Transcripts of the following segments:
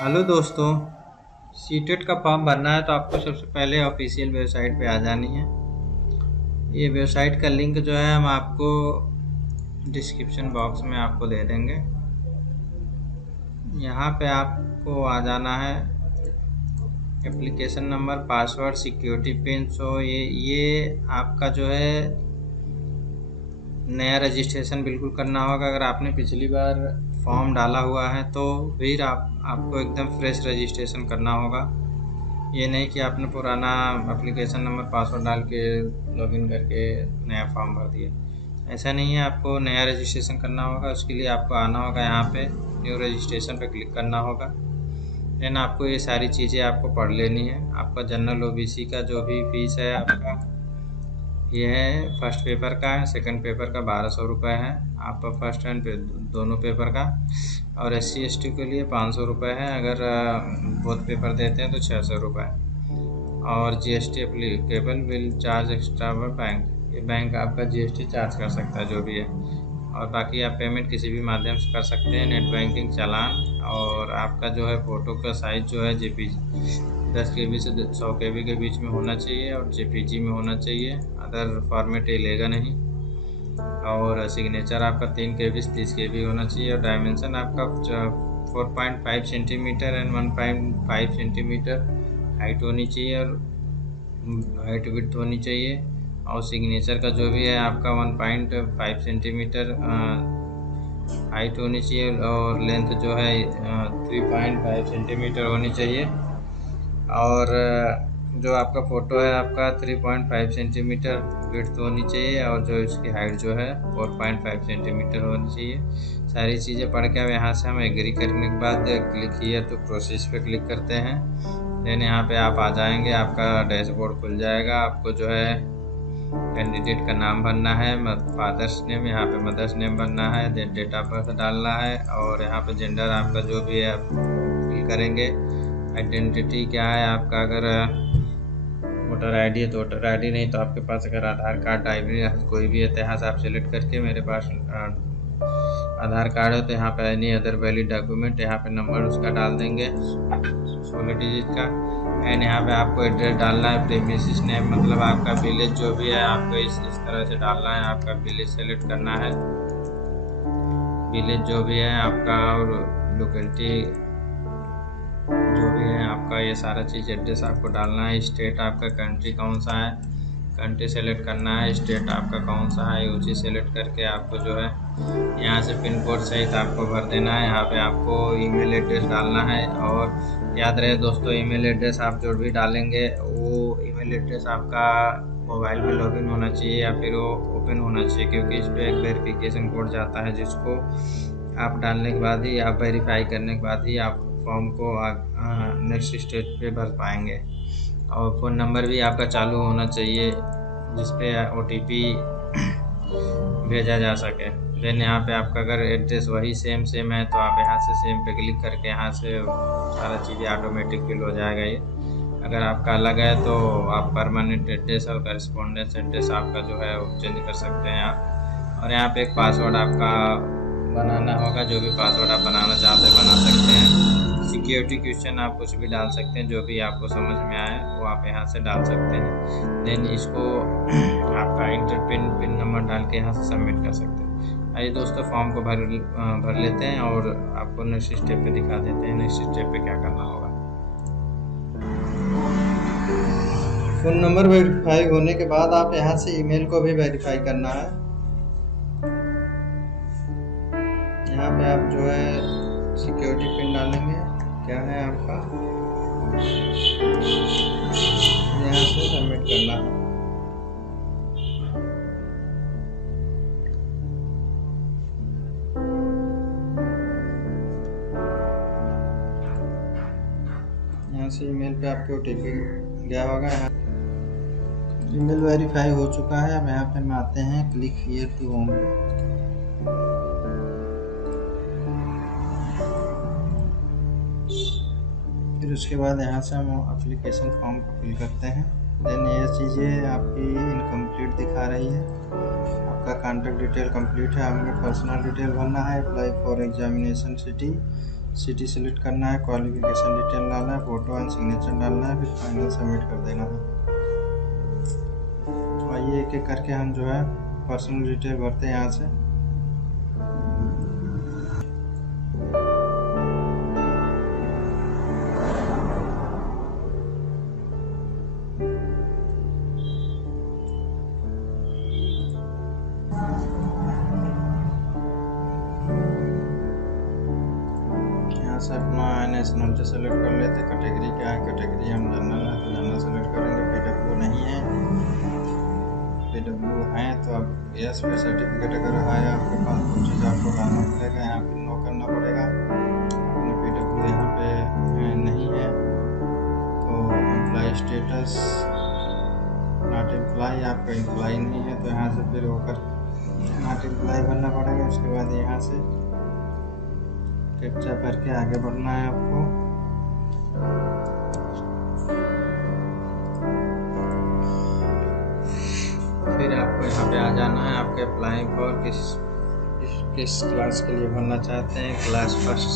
Hello दोस्तों। CTET का form भरना है तो आपको सबसे पहले ऑफिशियल वेबसाइट पे आ जानी है। ये वेबसाइट का लिंक जो है हम आपको डिस्क्रिप्शन बॉक्स में आपको दे देंगे। यहाँ पे आपको आ जाना है। Application number, password, security pin. ये आपका जो है नया रजिस्ट्रेशन बिल्कुल करना होगा। अगर आपने पिछली बार फॉर्म डाला हुआ है तो फिर आपको एकदम फ्रेश रजिस्ट्रेशन करना होगा। ये नहीं कि आपने पुराना एप्लीकेशन नंबर, पासवर्ड डाल के लॉगिन करके नया फॉर्म भर दिया। ऐसा नहीं है, आपको नया रजिस्ट्रेशन करना होगा। उसके लिए आपको आना होगा, यहाँ पे न्यू रजिस्ट्रेशन पे क्लिक करना होगा। देन आपको ये सारी चीज़ें आपको पढ़ लेनी है। आपका जनरल ओबीसी का जो भी फीस है आपका, ये है फर्स्ट पेपर का है, सेकंड पेपर का 1200 रुपये है आपका, फर्स्ट एंड दोनों पेपर का। और SC ST के लिए 500 रुपये है। अगर बोथ पेपर देते हैं तो 600 रुपये। और GST applicable will charge extra bank. ये बैंक आपका GST चार्ज कर सकता है जो भी है। और बाकी आप पेमेंट किसी भी माध्यम से कर सकते हैं, नेट बैंकिंग, चालान। और आपका जो है फ़ोटो का साइज़ जो है JPG 10 KB से 100 KB के बीच में होना चाहिए और JPG में होना चाहिए। अदर फॉर्मेट ये लेगा नहीं। और सिग्नेचर आपका 3 KB से 30 KB होना चाहिए। और डायमेंशन आपका 4.5 सेंटीमीटर एंड 1.5 सेंटीमीटर हाइट होनी चाहिए और हाइट विड्थ होनी चाहिए। और सिग्नेचर का जो भी है आपका 1.5 सेंटीमीटर हाइट होनी चाहिए और लेंथ जो है 3.5 सेंटीमीटर होनी चाहिए। और जो आपका फ़ोटो है आपका 3.5 सेंटीमीटर विड्थ होनी चाहिए और जो इसकी हाइट जो है 4.5 सेंटीमीटर होनी चाहिए। सारी चीज़ें पढ़ के अब यहाँ से हम एग्री करने के बाद क्लिक किया तो प्रोसेस पे क्लिक करते हैं। देन यहाँ पे आप आ जाएंगे, आपका डैशबोर्ड खुल जाएगा। आपको जो है कैंडिडेट का नाम भरना है, फादर्स नेम, यहाँ पे मदर्स नेम भरना है, देन डेट ऑफ बर्थ डालना है और यहाँ पे जेंडर आपका जो भी है आप फिल करेंगे। आइडेंटिटी क्या है आपका, अगर वोटर ID है तो वोटर ID, नहीं तो आपके पास अगर आधार कार्ड, ड्राइवरी कोई भी है तो यहाँ से आप सेलेक्ट करके, मेरे पास आधार कार्ड है तो यहाँ पे एनी अदर वैलिड डॉक्यूमेंट, यहाँ पे नंबर उसका डाल देंगे 16 डिजिट का। एंड यहाँ पे आपको एड्रेस डालना है, प्रीमिसेस नेम, मतलब आपका विलेज जो भी है आपको इस तरह से डालना है। आपका विलेज सेलेक्ट करना है, विलेज जो भी है आपका, और लोकेलिटी जो भी है आपका, ये सारा चीज़ एड्रेस आपको डालना है। स्टेट आपका, कंट्री कौन सा है, कंट्री सेलेक्ट करना है। स्टेट आपका कौन सा है उसी सेलेक्ट करके आपको जो है यहाँ से पिन कोड सहित आपको भर देना है। यहाँ पे आपको ईमेल एड्रेस डालना है। और याद रहे दोस्तों, ईमेल एड्रेस आप जो भी डालेंगे वो ईमेल एड्रेस आपका मोबाइल में लॉगिन होना चाहिए या फिर वो ओपन होना चाहिए, क्योंकि इस पर एक वेरिफिकेशन कोड जाता है जिसको आप डालने के बाद ही, आप वेरीफाई करने के बाद ही आप फॉर्म को नेक्स्ट स्टेज पे भर पाएंगे। और फ़ोन नंबर भी आपका चालू होना चाहिए जिस पे OTP भेजा जा सके। देन यहाँ पे आपका अगर एड्रेस वही सेम है तो आप यहाँ से सेम पे क्लिक करके यहाँ से सारा चीज़ें ऑटोमेटिक फिल हो जाएगा। ये अगर आपका अलग है तो आप परमानेंट एड्रेस और करस्पॉन्डेंस एड्रेस आपका जो है वो चेंज कर सकते हैं आप। और यहाँ पे एक पासवर्ड आपका बनाना होगा, जो भी पासवर्ड आप बनाना चाहते हैं बना सकते हैं। सिक्योरिटी क्वेश्चन आप कुछ भी डाल सकते हैं, जो भी आपको समझ में आए वो आप यहाँ से डाल सकते हैं। देन इसको आपका इंटर पिन नंबर डाल के यहाँ से सबमिट कर सकते हैं। आइए दोस्तों, फॉर्म को भर लेते हैं और आपको नेक्स्ट स्टेप पे दिखा देते हैं नेक्स्ट स्टेप पे क्या करना होगा। फ़ोन नंबर वेरीफाई होने के बाद आप यहाँ से ईमेल को भी वेरीफाई करना है। यहाँ पे आप जो है सिक्योरिटी पिन डालेंगे, क्या है आपका, यहाँ से सबमिट करना है। यहाँ से ईमेल पे आपके OTP गया होगा। यहाँ ईमेल वेरीफाई हो चुका है। अब यहाँ पे हम आते हैं क्लिक हियर टू होम पे। फिर उसके बाद यहाँ से हम एप्लीकेशन फॉर्म को फिल करते हैं। देन ये चीज़ें आपकी इनकम्प्लीट दिखा रही है। आपका कॉन्टैक्ट डिटेल कंप्लीट है, आपको पर्सनल डिटेल भरना है। Apply for examination city, city select करना है, क्वालिफिकेशन डिटेल डालना है, फ़ोटो एंड सिग्नेचर डालना है, फिर फाइनल सबमिट कर देना है। तो आइए एक एक करके हम जो है पर्सनल डिटेल भरते हैं यहाँ से। से अपना नेशनलिटी सेलेक्ट कर लेते, कैटेगरी क्या है, कैटेगरी हम जनरल है तो जनरल सेलेक्ट करेंगे। PW नहीं है, PW है तो अब यस पे सर्टिफिकेट अगर है आपके पास कुछ चीज़ आपको डालना पड़ेगा, यहाँ पे नो करना पड़ेगा। अपने PW यहाँ पे नहीं है तो एम्प्लॉय स्टेटस नॉट एम्प्लॉय, आपका एम्प्लॉय नहीं है तो यहाँ से फिर होकर नॉट एम्प्लॉय बनना पड़ेगा। उसके बाद यहाँ से कैप्चा करके आगे बढ़ना है आपको। फिर आपको यहाँ पे आ जाना है, आपके अप्लाई फॉर किस क्लास के लिए भरना चाहते हैं। क्लास फर्स्ट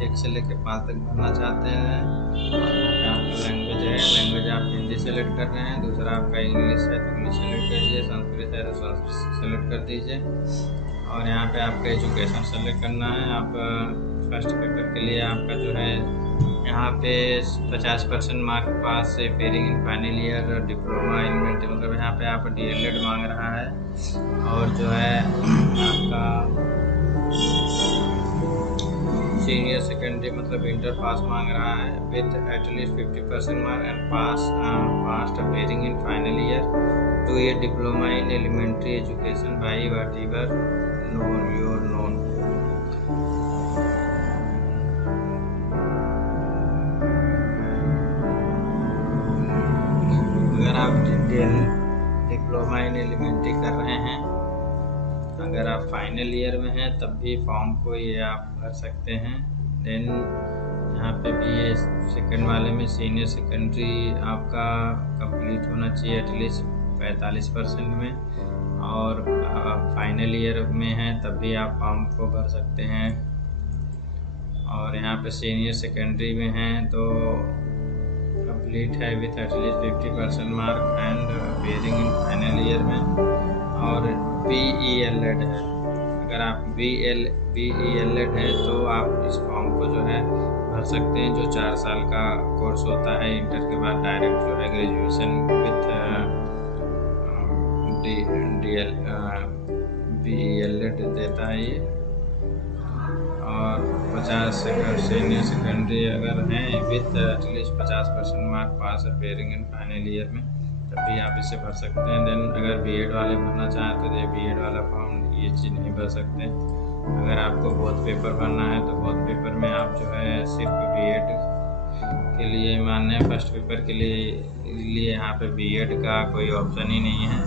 1 से लेकर 5 तक भरना चाहते हैं। और यहाँ पे आपका लैंग्वेज है, लैंग्वेज आप हिंदी सेलेक्ट कर रहे हैं। दूसरा आपका इंग्लिश है तो इंग्लिश सेलेक्ट करिए, संस्कृत है तो संस्कृत सेलेक्ट कर दीजिए। और यहाँ पे आपका एजुकेशन सेलेक्ट करना है। आप फर्स्ट पेपर के लिए आपका जो है यहाँ पे 50% मार्क पास से appearing in final year diploma elementary, मतलब यहाँ पे आप DLED मांग रहा है। और जो है आपका सीनियर सेकेंडरी मतलब इंटर पास मांग रहा है with at least 50% mark and passed appearing in final year 2 year diploma in elementary education by whatever known your known. अगर आप डिप्लोमा इन एलिमेंट्री कर रहे हैं, अगर आप फाइनल ईयर में हैं तब भी फॉर्म को ये आप भर सकते हैं। देन यहाँ पे भी ये सेकेंड वाले में सीनियर सेकेंडरी आपका कंप्लीट होना चाहिए एटलीस्ट 45% में। और फाइनल ईयर में हैं तब भी आप फॉर्म को भर सकते हैं। और यहाँ पे सीनियर सेकेंडरी में हैं तो कंप्लीट है with at least 50% mark and pairing in final year में। और BELED है, अगर आप BELED है तो आप इस फॉर्म को जो है भर सकते हैं, जो 4 साल का कोर्स होता है। इंटर के बाद डायरेक्ट जो है ग्रेजुएशन विथ BELED देता है ये। और 50 सीनियर सेकेंडरी अगर हैं विथ एटलीस्ट 50% मार्क पास है पेयरिंग इन फाइनल ईयर में तब भी आप इसे भर सकते हैं। देन अगर BED वाले भरना चाहें तो ये BED वाला फॉर्म ये चीज़ नहीं भर सकते। अगर आपको बोथ पेपर भरना है तो बोथ पेपर में आप जो है सिर्फ BED के लिए मान्य है। फर्स्ट पेपर के लिए यहाँ पे BED का कोई ऑप्शन ही नहीं है।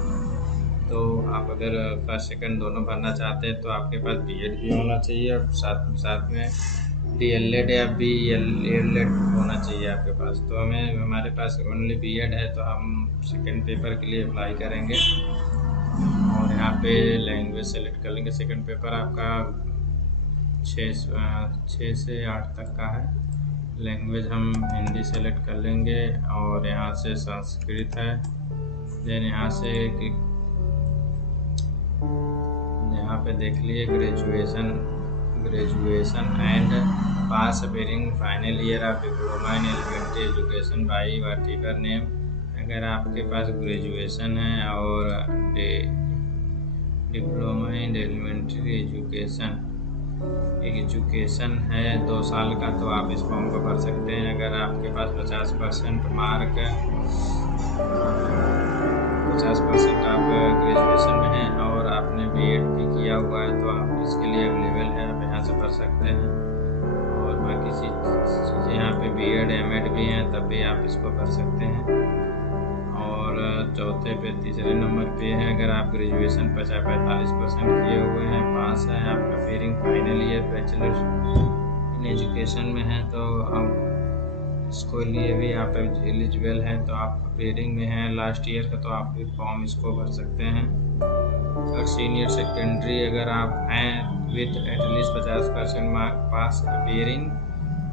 तो आप अगर फर्स्ट सेकंड दोनों भरना चाहते हैं तो आपके पास BED भी होना चाहिए और साथ में DLED या BELED होना चाहिए आपके पास। तो हमारे पास ओनली BED है तो हम सेकंड पेपर के लिए अप्लाई करेंगे। और यहाँ पे लैंग्वेज सेलेक्ट कर लेंगे। सेकंड पेपर आपका 6 से 8 तक का है। लैंग्वेज हम हिंदी सेलेक्ट कर लेंगे और यहाँ से संस्कृत है। देन यहाँ से यहाँ पे देख लिए graduation and pass appearing final year of diploma in elementary education by whatever name. अगर आपके पास ग्रेजुएशन है और डिप्लोमा इन एलिमेंट्री एजुकेशन है 2 साल का तो आप इस फॉर्म को भर सकते हैं। अगर आपके पास 50% मार्क 50% आप ग्रेजुएशन में हैं और आपने BED भी किया हुआ है तो आप इसके लिए अवेलेबल है, आप यहाँ से भर सकते हैं। और बाकी चीज़ें यहाँ पे BED MAD भी हैं तब भी आप इसको भर सकते हैं। और चौथे पे तीसरे नंबर पे है अगर आप ग्रेजुएशन 45% किए हुए हैं, पास है, आपका pairing final year bachelor in education में है तो आप इसको लिए भी आप एलिजिबल हैं। तो आप पेयरिंग में हैं लास्ट ईयर का तो आप भी फॉर्म इसको भर सकते हैं। और सीनियर सेकेंडरी अगर आप हैं with at least 50% mark pass pairing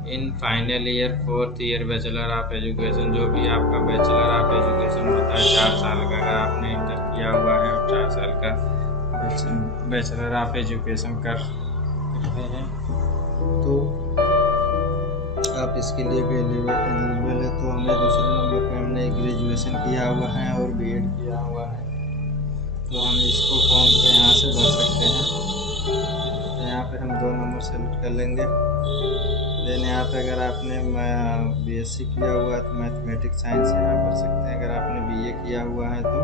in final year 4th year bachelor of education, जो भी आपका बैचलर ऑफ एजुकेशन होता है 4 साल का, अगर आपने इंटर किया हुआ है और 4 साल का बैचलर ऑफ एजुकेशन कर रहे हैं तो आप इसके लिए भी एलिजिबल है। तो हमें दूसरे नंबर पे हमने ग्रेजुएशन किया हुआ है और बीएड किया हुआ है, तो हम इसको फॉर्म को यहाँ से भर सकते हैं। तो यहाँ पे हम 2 नंबर सेलेक्ट कर लेंगे। देन यहाँ पे अगर आपने बीएससी किया हुआ है तो मैथमेटिक्स साइंस यहाँ भर सकते हैं। अगर आपने बीए किया हुआ है तो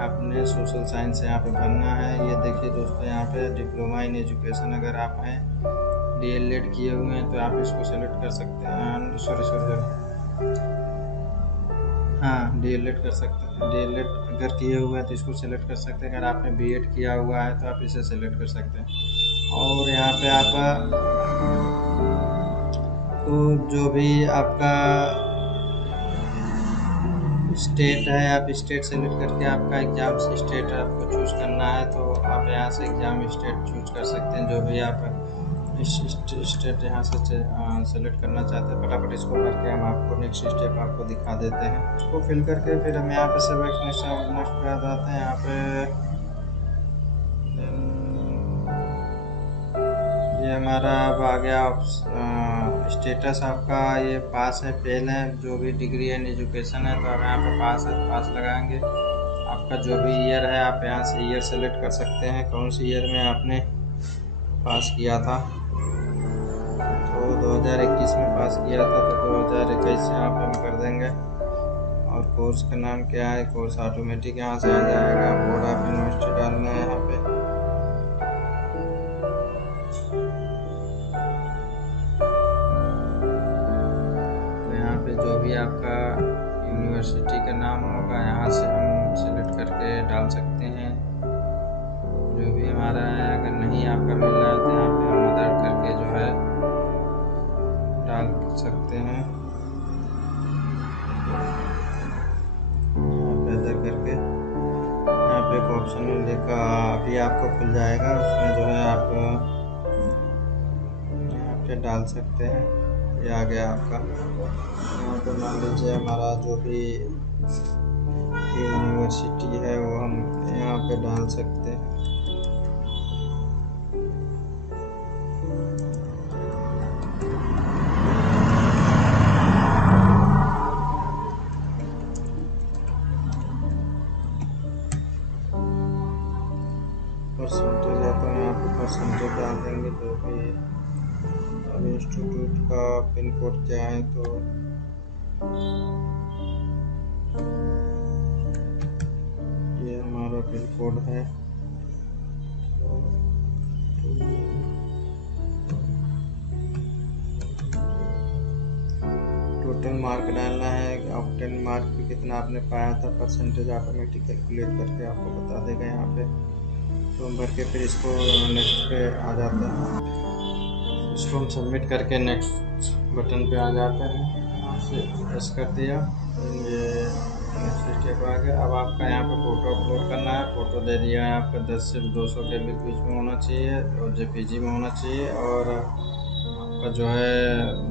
आपने सोशल साइंस यहाँ पे भरना है। ये देखिए दोस्तों, यहाँ पे डिप्लोमा इन एजुकेशन अगर आप हैं, डीएलएड किए हुए हैं तो आप इसको सेलेक्ट कर सकते हैं। सॉरी हाँ, डीएलएड कर सकते हैं। डीएलएड अगर किए हुए हैं तो इसको सेलेक्ट कर सकते हैं। अगर आपने बीएड किया हुआ है तो आप इसे सेलेक्ट कर सकते हैं। और यहाँ पे आप तो जो भी आपका स्टेट है, आप स्टेट सेलेक्ट करके आपका एग्ज़ाम स्टेट आपको चूज़ करना है तो आप यहाँ से एग्ज़ाम स्टेट चूज कर सकते हैं। जो भी आप स्टेट यहाँ से सेलेक्ट करना चाहते हैं, फटाफट इसको करके हम आपको नेक्स्ट स्टेप आपको दिखा देते हैं। इसको फिल करके फिर हम यहाँ पे सेलेक्ट नेक्स्ट पे आ जाते हैं। यहाँ पे ये हमारा अब आ गया स्टेटस आपका, ये पास है फेल है, जो भी डिग्री एंड एजुकेशन है तो अब यहाँ पे पास है तो पास लगाएंगे। आपका जो भी ईयर है आप यहाँ से ईयर सेलेक्ट कर सकते हैं, कौन सी ईयर में आपने पास किया था। तो 2021 में पास किया था तो 2021 यहाँ पे हम कर देंगे। और कोर्स का नाम क्या है, कोर्स ऑटोमेटिक यहाँ से आ जाएगा। बोर्ड ऑफ यूनिवर्सिटी डालना है यहाँ पे। जो भी आपका यूनिवर्सिटी का नाम होगा यहाँ से हम सेलेक्ट करके डाल सकते हैं, जो भी हमारा है। अगर नहीं आपका मिल रहा है तो यहाँ पे हम अदर करके जो है डाल सकते हैं। यहाँ पे अदर करके यहाँ पे एक ऑप्शन मिलेगा, अभी आपको खुल जाएगा, उसमें जो है आप यहाँ पे डाल सकते हैं। ये आ गया आपका। यहाँ पे मान लीजिए हमारा जो भी यूनिवर्सिटी है वो हम यहाँ पे डाल सकते हैं। परसेंटेज है तो यहाँ पे परसेंटेज डाल देंगे। जो भी अब इंस्टीट्यूट का पिन कोड क्या है तो ये हमारा पिन कोड है। टोटल मार्क डालना है, आप 10 मार्क पे कितना आपने पाया था, परसेंटेज ऑटोमेटिक कैलकुलेट करके आपको बता देगा यहाँ पे। तो हम भर के फिर इसको नेक्स्ट पे आ जाते हैं। इसको हम सबमिट करके नेक्स्ट बटन पे आ जाते हैं। यहाँ से प्रेस कर दिया, ये नेक्स्ट स्टेप आ गया। अब आपका यहाँ पे फ़ोटो अपलोड करना है। फ़ोटो दे दिया है आपका 10 से 200 के बीच में होना चाहिए और जेपीजी में होना चाहिए। और आपका जो है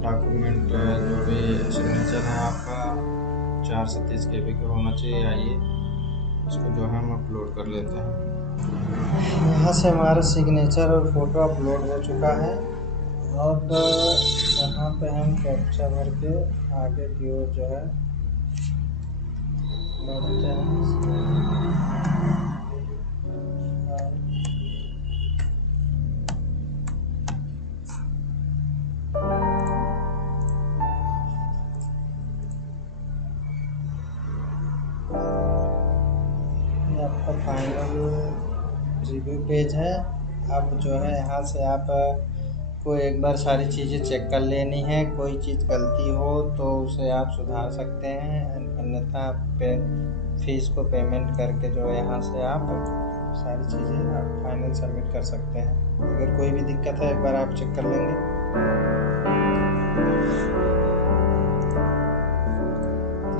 डॉक्यूमेंट जो भी सिग्नेचर है आपका 4 से 30 KB का होना चाहिए। आइए इसको जो है हम अपलोड कर लेते हैं। यहाँ से हमारा सिग्नेचर और फ़ोटो अपलोड हो चुका है। अब यहाँ पे हम कैप्चा भर के आगे की ओर जो है बढ़ते हैं। आपका फाइनल रिव्यू पेज है। अब जो है यहाँ से आप को एक बार सारी चीज़ें चेक कर लेनी है। कोई चीज़ गलती हो तो उसे आप सुधार सकते हैं, अन्यथा पे फीस को पेमेंट करके जो है यहाँ से आप सारी चीज़ें आप फाइनल सबमिट कर सकते हैं। अगर कोई भी दिक्कत है एक बार आप चेक कर लेंगे।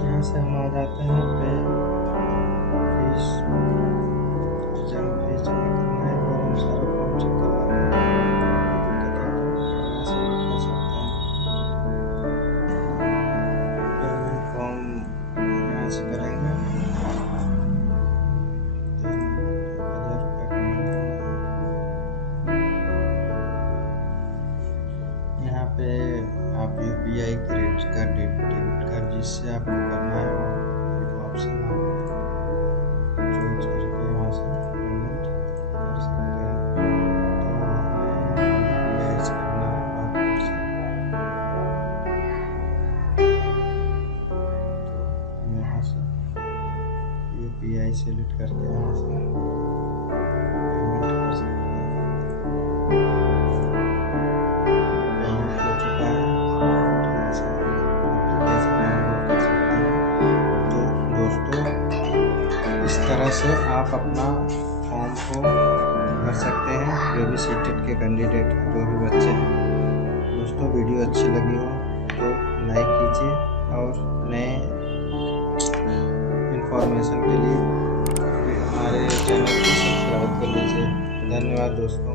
यहाँ से हम आ जाते हैं पे फीस, एग्जाम फीस जमा करना है और हम सारा फॉर्म चेक कर लेंगे। दिक्कत है तो यहाँ से कर सकते हैं। कार्ड, डेबिट कार्ड, जिससे आपको करना है वो ऑप्शन आप चूज करके यहाँ से पेमेंट कर सकते हैं। तो हमें यूपीआई करना है बारकोड से, तो हम यहाँ से यूपीआई सेलेक्ट करके यहाँ से पेमेंट कर सकते हैं। पेमेंट हो चुका है, तो यहाँ से एप्लीकेशन डाउनलोड कर सकते हैं। तो दोस्तों, इस तरह से आप अपना फॉर्म को भर सकते हैं, जो भी सीटेट के कैंडिडेट, जो भी बच्चे हैं। दोस्तों, वीडियो अच्छी लगी हो तो लाइक कीजिए और नए इन्फॉर्मेशन के लिए हमारे चैनल को सब्सक्राइब कर लीजिए। धन्यवाद दोस्तों।